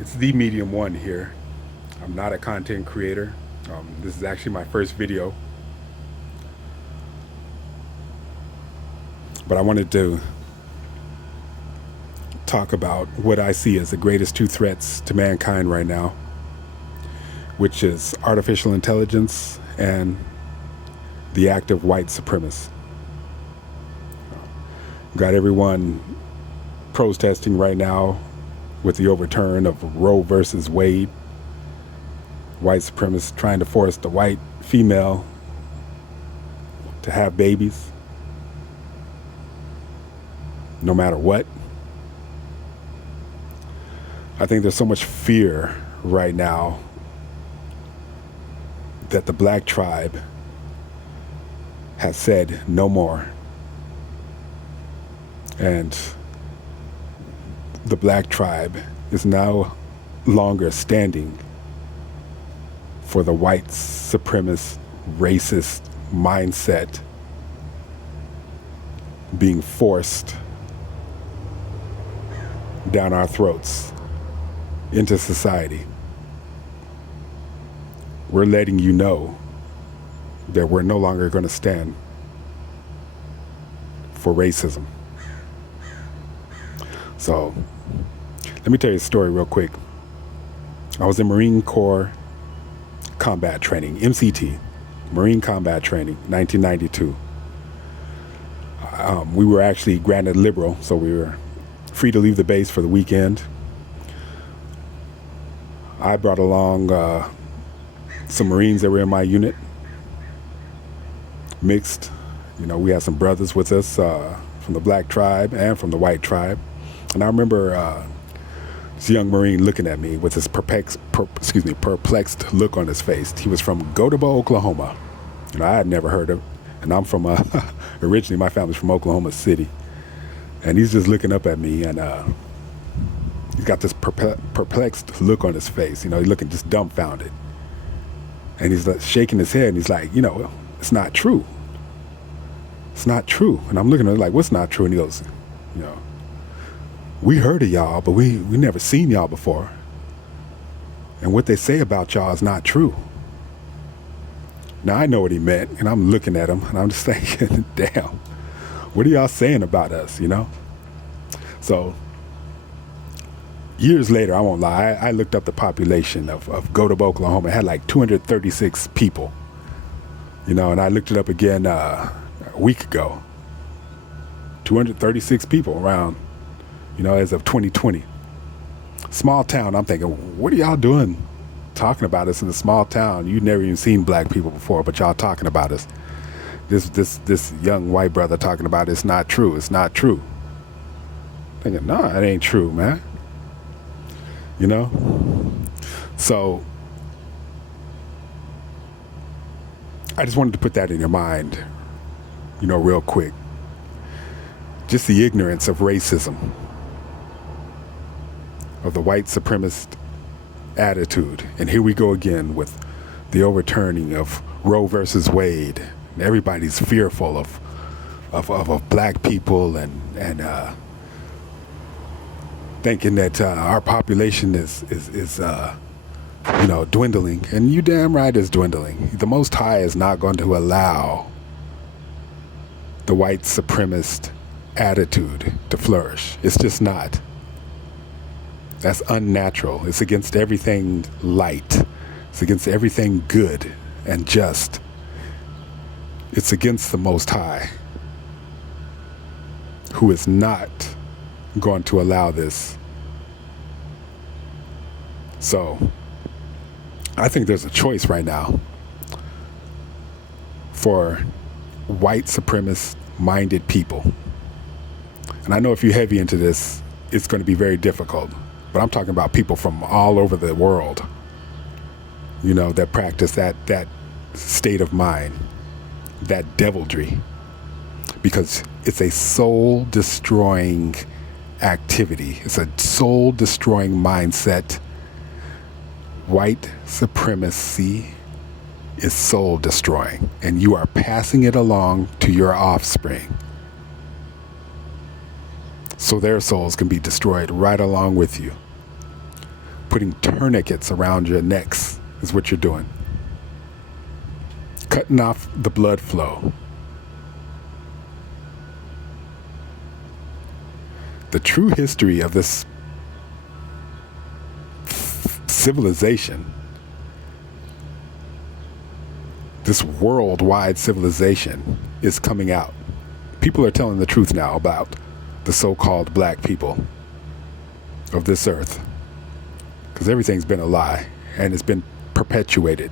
It's the Medium One here. I'm not a content creator. This is actually my first video, but I wanted to talk about what I see as the greatest two threats to mankind right now, which is artificial intelligence and the active white supremacists. Got everyone protesting right now with the overturn of Roe versus Wade. White supremacists trying to force the white female to have babies, no matter what. I think there's so much fear right now that the black tribe has said no more. And the black tribe is no longer standing for the white supremacist, racist mindset being forced down our throats into society. We're letting you know that we're no longer going to stand for racism. So, let me tell you a story real quick. I was in Marine Corps combat training, MCT, Marine Combat Training, 1992. We were actually granted liberal, so we were free to leave the base for the weekend. I brought along some Marines that were in my unit, mixed. You know, we had some brothers with us from the black tribe and from the white tribe. And I remember this young Marine looking at me with this perplexed look on his face. He was from Gotebo, Oklahoma. And I had never heard of it. And I'm from, originally my family's from Oklahoma City. And he's just looking up at me, and he's got this perplexed look on his face. You know, he's looking just dumbfounded. And he's like shaking his head, and he's like, you know, it's not true. It's not true. And I'm looking at him like, what's not true? And he goes, you know, we heard of y'all, but we never seen y'all before. And what they say about y'all is not true. Now, I know what he meant, and I'm looking at him, and I'm just thinking, damn, what are y'all saying about us, you know? So, years later, I won't lie, I looked up the population of Gotebo, Oklahoma. It had like 236 people, you know, and I looked it up again a week ago. 236 people around, you know, as of 2020. Small town, I'm thinking, what are y'all doing talking about us in a small town? You've never even seen black people before, but y'all talking about us. This young white brother talking about it's not true, it's not true. Thinking, nah, it ain't true, man. You know? So, I just wanted to put that in your mind, you know, real quick. Just the ignorance of racism, of the white supremacist attitude. And here we go again with the overturning of Roe versus Wade. And everybody's fearful of black people and thinking that our population is you know, dwindling. And you damn right is dwindling. The Most High is not going to allow the white supremacist attitude to flourish. It's just not. That's unnatural. It's against everything light. It's against everything good and just. It's against the Most High, who is not going to allow this. So, I think there's a choice right now for white supremacist-minded people. And I know if you're heavy into this, it's going to be very difficult. But I'm talking about people from all over the world, you know, that practice that state of mind, that deviltry, because it's a soul-destroying activity. It's a soul-destroying mindset. White supremacy is soul-destroying, and you are passing it along to your offspring, so their souls can be destroyed right along with you. Putting tourniquets around your necks is what you're doing. Cutting off the blood flow. The true history of this civilization, this worldwide civilization, is coming out. People are telling the truth now about the so-called black people of this earth, because everything's been a lie and it's been perpetuated.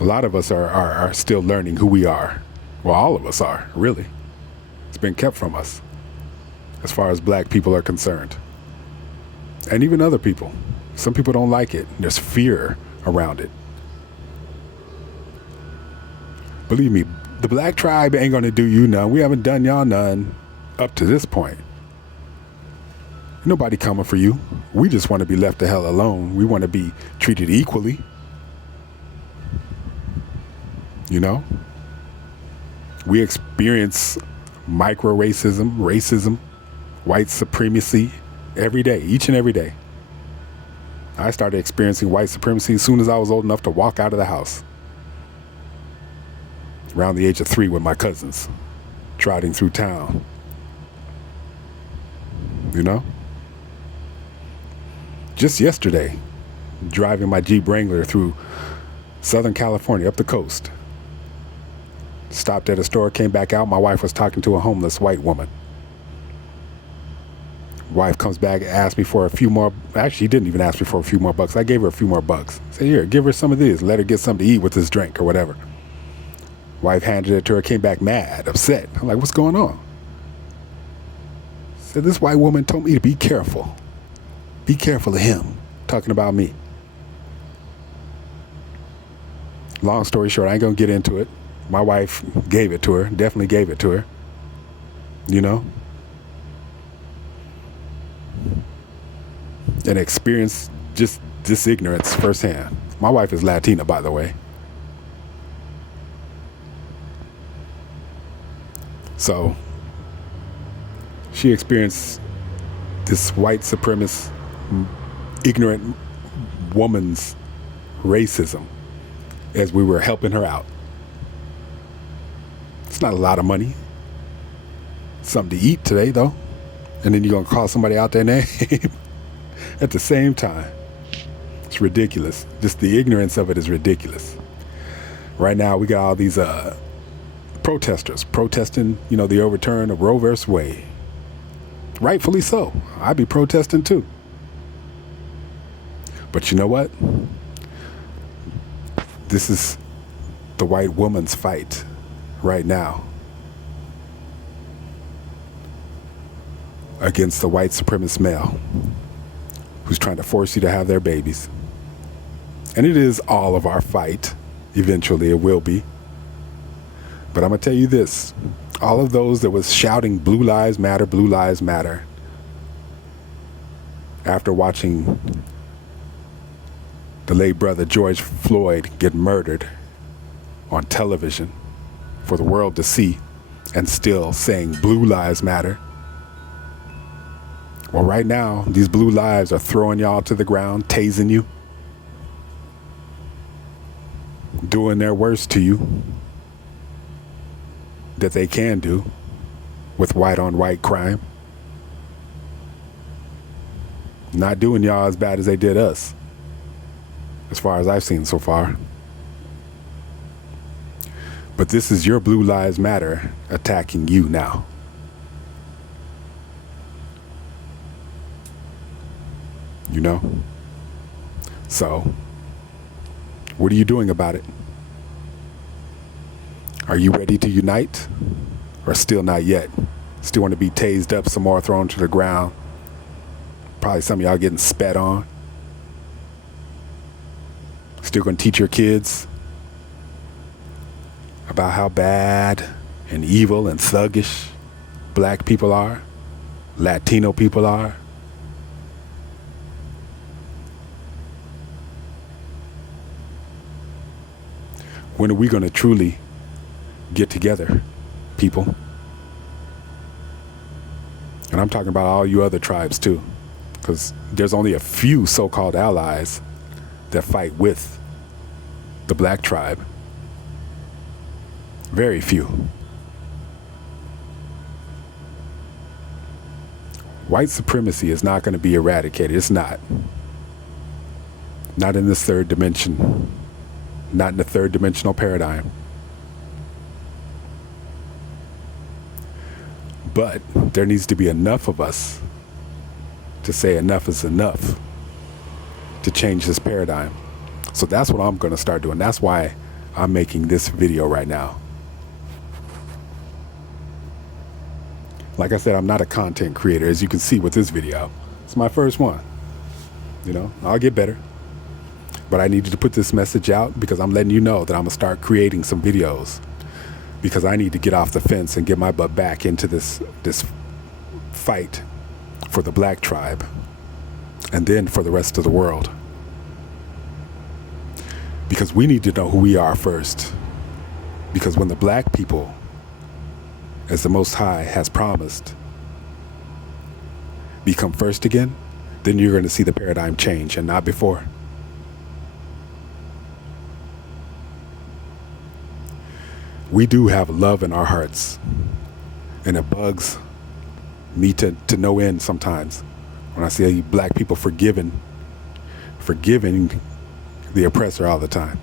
A lot of us are still learning who we are. Well, all of us are, really. It's been kept from us as far as black people are concerned. And even other people. Some people don't like it. There's fear around it. Believe me, the black tribe ain't gonna do you none. We haven't done y'all none up to this point. Nobody coming for you. We just want to be left the hell alone. We want to be treated equally. You know? We experience racism, white supremacy every day, each and every day. I started experiencing white supremacy as soon as I was old enough to walk out of the house. Around the age of 3 with my cousins, trotting through town. You know? Just yesterday, driving my Jeep Wrangler through Southern California, up the coast. Stopped at a store, came back out. My wife was talking to a homeless white woman. Wife comes back, asked me for a few more. Actually, she didn't even ask me for a few more bucks. I gave her a few more bucks. I said, here, give her some of this. Let her get something to eat with this drink or whatever. Wife handed it to her, came back mad, upset. I'm like, what's going on? Said, this white woman told me to be careful. Be careful of him. Talking about me. Long story short, I ain't gonna get into it. My wife gave it to her, definitely gave it to her. You know? And experienced just this ignorance firsthand. My wife is Latina, by the way. So, she experienced this white supremacist, ignorant woman's racism as we were helping her out. It's not a lot of money. Something to eat today, though. And then you're going to call somebody out their name at the same time. It's ridiculous. Just the ignorance of it is ridiculous. Right now, we got all these protesters protesting, the overturn of Roe versus Wade. Rightfully so. I'd be protesting too. But you know what? This is the white woman's fight right now against the white supremacist male who's trying to force you to have their babies. And it is all of our fight. Eventually it will be. But I'm going to tell you this. All of those that was shouting Blue Lives Matter, after watching the late brother George Floyd get murdered on television for the world to see, and still saying Blue Lives Matter. Well, right now, these blue lives are throwing y'all to the ground, tasing you, doing their worst to you that they can do with white on white crime. Not doing y'all as bad as they did us, as far as I've seen so far. But this is your Blue Lives Matter attacking you now. You know? So, what are you doing about it? Are you ready to unite? Or still not yet? Still want to be tased up some more, thrown to the ground? Probably some of y'all getting spat on. Still going to teach your kids about how bad and evil and thuggish black people are, Latino people are. When are we going to truly get together, people? And I'm talking about all you other tribes too, because there's only a few so-called allies that fight with the black tribe. Very few. White supremacy is not going to be eradicated. It's not. Not in this third dimension. Not in the third dimensional paradigm. But there needs to be enough of us to say enough is enough to change this paradigm. So that's what I'm going to start doing. That's why I'm making this video right now. Like I said, I'm not a content creator, as you can see with this video. It's my first one. You know, I'll get better. But I needed to put this message out because I'm letting you know that I'm going to start creating some videos, because I need to get off the fence and get my butt back into this fight for the black tribe and then for the rest of the world. Because we need to know who we are first. Because when the black people, as the Most High has promised, become first again, then you're going to see the paradigm change, and not before. We do have love in our hearts, and it bugs me to no end sometimes when I see black people forgiving the oppressor all the time.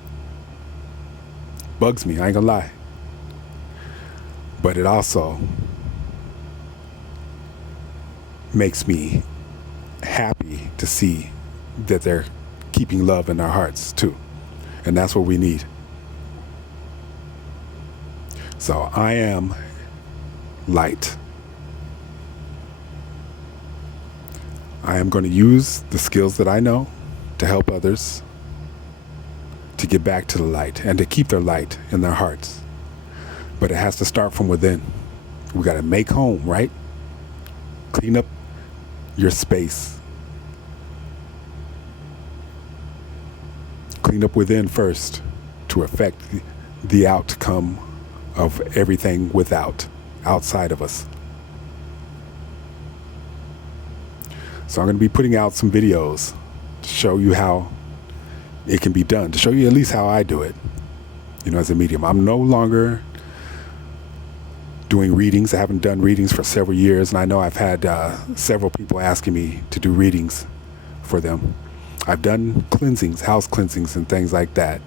Bugs me, I ain't gonna lie. But it also makes me happy to see that they're keeping love in our hearts too. And that's what we need. So I am light. I am going to use the skills that I know to help others to get back to the light and to keep their light in their hearts. But it has to start from within. We got to make home, right? Clean up your space. Clean up within first to affect the outcome of everything outside of us. So I'm going to be putting out some videos to show you how it can be done, to show you at least how I do it, you know, as a medium. I'm no longer doing readings. I haven't done readings for several years, and I know I've had several people asking me to do readings for them. I've done cleansings, house cleansings, and things like that.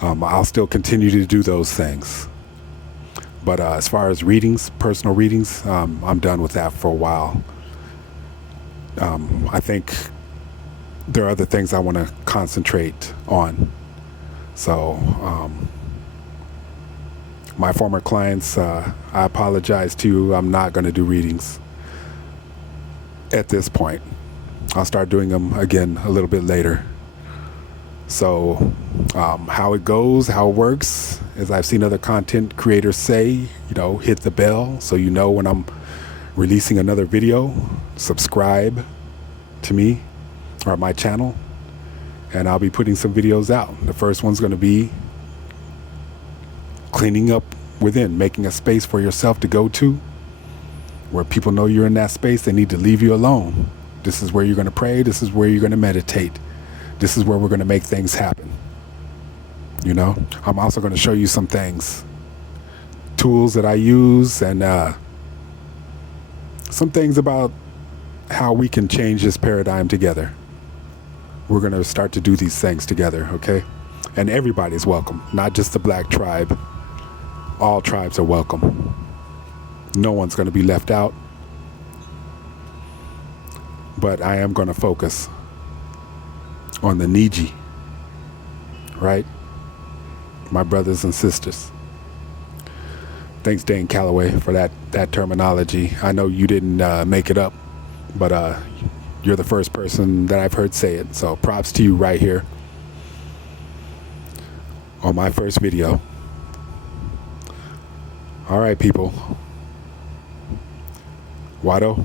I'll still continue to do those things. But as far as readings, personal readings, I'm done with that for a while. I think there are other things I want to concentrate on. So my former clients, I apologize to you. I'm not going to do readings at this point. I'll start doing them again a little bit later. So how it goes, how it works, as I've seen other content creators say, you know, hit the bell so you know when I'm releasing another video. Subscribe to me or my channel, and I'll be putting some videos out. The first one's going to be cleaning up within, making a space for yourself to go to where people know you're in that space. They need to leave you alone. This is where you're going to pray. This is where you're going to meditate. This is where we're going to make things happen. You know, I'm also going to show you some things, tools that I use, and some things about how we can change this paradigm together. We're going to start to do these things together, okay? And everybody's welcome, not just the black tribe. All tribes are welcome. No one's going to be left out. But I am going to focus on the Niji, right? My brothers and sisters. Thanks, Dane Calloway, for that terminology. I know you didn't make it up, but you're the first person that I've heard say it. So props to you right here on my first video. All right, people. Wado.